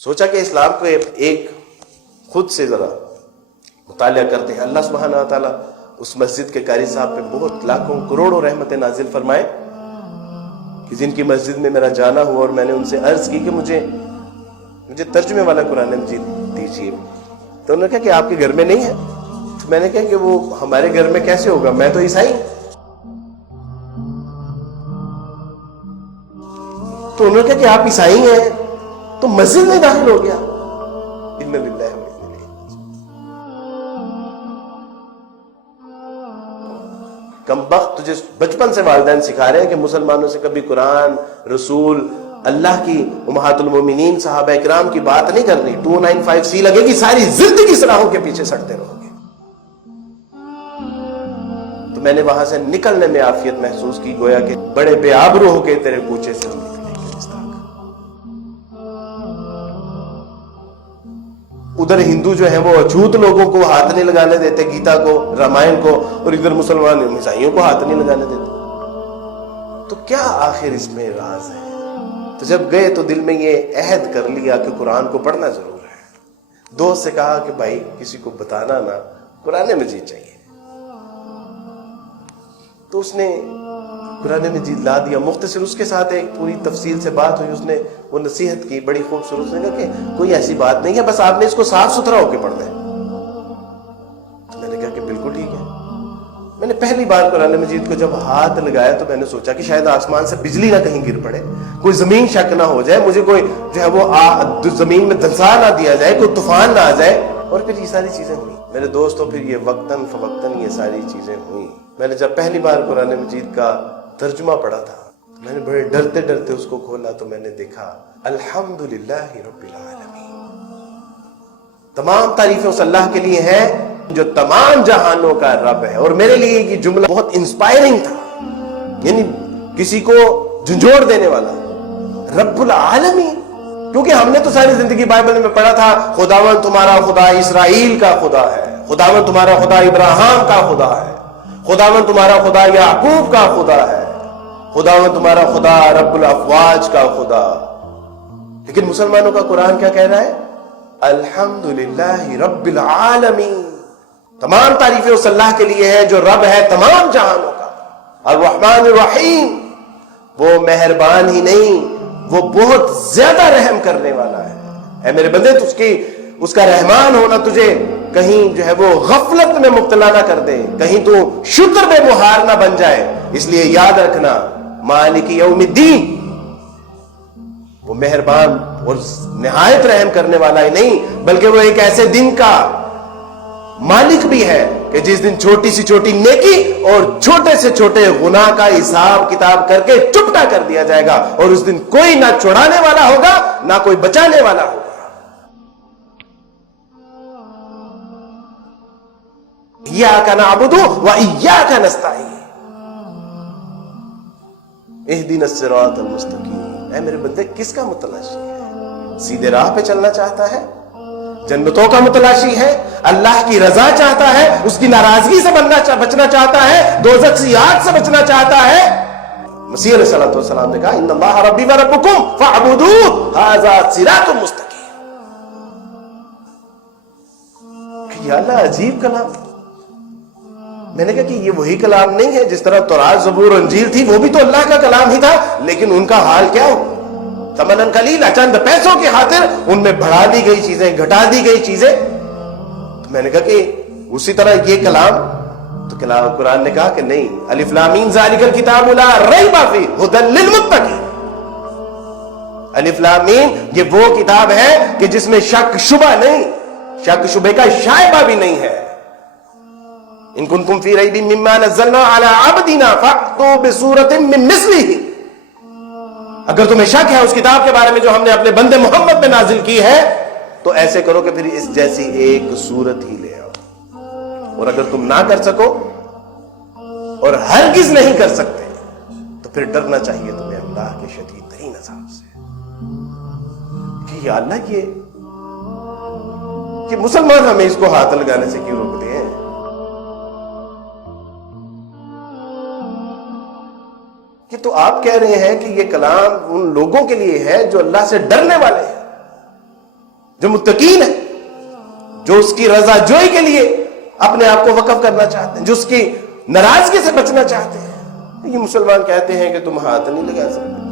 سوچا کہ اسلام کو ایک خود سے ذرا مطالعہ کرتے ہیں. اللہ سبحانہ وتعالیٰ اس مسجد کے قاری صاحب پہ بہت لاکھوں کروڑوں رحمتیں نازل فرمائے کہ جن کی مسجد میں میرا جانا ہوا اور میں نے ان سے عرض کی کہ مجھے ترجمے والا قرآن مجید دیجیے. تو انہوں نے کہا کہ آپ کے گھر میں نہیں ہے. تو میں نے کہا کہ وہ ہمارے گھر میں کیسے ہوگا, میں تو عیسائی ہوں. تو انہوں نے کہا کہ آپ عیسائی ہیں تو مسجد میں داخل ہو گیا. اِنَّ لِلَّهِ وَإِنَّا إِلَيْهِ راجعون. کم بخت تجھے بچپن سے والدین سکھا رہے ہیں کہ مسلمانوں سے کبھی قرآن, رسول, اللہ کی امہات المومنین صحابہ اکرام کی بات نہیں کرنی. 295C لگے گی, ساری زندگی سراہوں کے پیچھے سڑتے رہو گے. تو میں نے وہاں سے نکلنے میں عافیت محسوس کی, گویا کہ بڑے بے آبرو ہو کے تیرے کوچے سے ہم نکلیں گے. ادھر ہندو جو ہیں وہ اچھوت لوگوں کو ہاتھ نہیں لگانے دیتے, گیتا کو, رامائن کو, اور ادھر مسلمان عیسائیوں کو ہاتھ نہیں لگانے دیتے. تو کیا آخر اس میں راز ہے؟ تو جب گئے تو دل میں یہ عہد کر لیا کہ قرآن کو پڑھنا ضرور ہے. دوست سے کہا کہ بھائی کسی کو بتانا نا, قرآن مجید چاہیے. تو اس نے قرآن مجید لا دیا. مختصر اس کے ساتھ ایک پوری تفصیل سے بات ہوئی. اس نے وہ نصیحت کی بڑی خوبصورت. نے کہا کہ کوئی ایسی بات نہیں ہے, بس آپ نے اس کو صاف ستھرا ہو کے پڑھنا ہے. تو میں نے کہا کہ بالکل ٹھیک ہے. میں نے پہلی بار قرآن مجید کو جب ہاتھ لگایا تو میں نے سوچا کہ شاید آسمان سے بجلی نہ کہیں گر پڑے, کوئی زمین شک نہ ہو جائے, مجھے کوئی جو ہے وہ زمین میں دھنسا نہ دیا جائے, کوئی طوفان نہ آ جائے. اور پھر یہ ساری چیزیں ہوئی میرے دوستوں. پھر یہ وقتاً فوقتاً یہ ساری چیزیں ہوئیں. میں نے جب پہلی بار قرآن مجید کا ترجمہ پڑھا تھا, میں نے بڑے ڈرتے ڈرتے اس کو کھولا تو میں نے دیکھا الحمدللہ رب العالمین. تمام تعریفیں اس اللہ کے لیے ہیں جو تمام جہانوں کا رب ہے. اور میرے لیے یہ جملہ بہت انسپائرنگ تھا, یعنی کسی کو جھنجھوڑ دینے والا. رب العالمین, کیونکہ ہم نے تو ساری زندگی بائبل میں پڑھا تھا خداوند تمہارا خدا اسرائیل کا خدا ہے, خداوند تمہارا خدا ابراہیم کا خدا ہے, خداوند تمہارا خدا یعقوب کا خدا ہے, خداوند تمہارا خدا رب الافواج کا خدا. لیکن مسلمانوں کا قرآن کیا کہہ رہا ہے؟ الحمدللہ رب العالمین. تمام تعریفیں اس اللہ کے لیے ہے جو رب ہے تمام جہانوں کا. الرحمن الرحیم, وہ مہربان ہی نہیں, وہ بہت زیادہ رحم کرنے والا ہے. اے میرے بندے, اس کا رحمان ہونا تجھے کہیں جو ہے وہ غفلت میں مبتلا نہ کر دے, کہیں تو شکر بے مہار نہ بن جائے. اس لیے یاد رکھنا مالک یوم الدین, وہ مہربان اور نہایت رحم کرنے والا ہی نہیں بلکہ وہ ایک ایسے دن کا مالک بھی ہے کہ جس دن چھوٹی سی چھوٹی نیکی اور چھوٹے سے چھوٹے گناہ کا حساب کتاب کر کے چپٹا کر دیا جائے گا. اور اس دن کوئی نہ چھڑانے والا ہوگا نہ کوئی بچانے والا ہوگا. ایاک نعبد و ایاک نستعین اہدنا الصراط المستقیم. اے میرے بندے, کس کا متلاشی ہے؟ سیدھے راہ پہ چلنا چاہتا ہے, جنتوں کا متلاشی ہے, اللہ کی رضا چاہتا ہے, اس کی ناراضگی سے بچنا چاہتا ہے, دوزخ کی آگ سے بچنا چاہتا ہے. مسیح علیہ الصلوۃ والسلام نے کہا ان اللہ ربی و ربکم فاعبدوہ ھذا صراط مستقیم. کہ یا اللہ عجیب کلام. میں نے کہا کہ یہ وہی کلام نہیں ہے جس طرح تورات, زبور, انجیل تھی, وہ بھی تو اللہ کا کلام ہی تھا, لیکن ان کا حال کیا ہو؟ ثمناً قلیلا, چند پیسوں کی خاطر ان میں بڑھا دی گئی چیزیں, گھٹا دی گئی چیزیں. تو میں نے کہا کہ اسی طرح یہ کلام, تو قرآن نے کہا کہ نہیں, الف لام میم ذالک الکتاب لا ریب فیہ ھدی للمتقین. الف لام میم یہ وہ کتاب ہے کہ جس میں شک شبہ نہیں, شک شبے کا شائبہ بھی نہیں ہے. ان کنتم فی ریب مما نزلنا علی عبدنا فأتوا بسورۃ من مثلہ. اگر تمہیں شک ہے اس کتاب کے بارے میں جو ہم نے اپنے بندے محمد میں نازل کی ہے, تو ایسے کرو کہ پھر اس جیسی ایک سورت ہی لے آؤ. اور اگر تم نہ کر سکو اور ہرگز نہیں کر سکتے تو پھر ڈرنا چاہیے تمہیں اللہ کے شدید ترین عذاب سے. کہ یا اللہ, کہ مسلمان ہمیں اس کو ہاتھ لگانے سے کیوں روکتے ہیں؟ کہ تو آپ کہہ رہے ہیں کہ یہ کلام ان لوگوں کے لیے ہے جو اللہ سے ڈرنے والے ہیں. جو متقین ہے، جو اس کی رضا جوئی کے لیے اپنے آپ کو وقف کرنا چاہتے ہیں، جو اس کی ناراضگی سے بچنا چاہتے ہیں، یہ مسلمان کہتے ہیں کہ تم ہاتھ نہیں لگا سکتے،